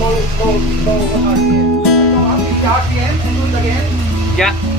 low RPM. So how many RPM and do it again? Yeah.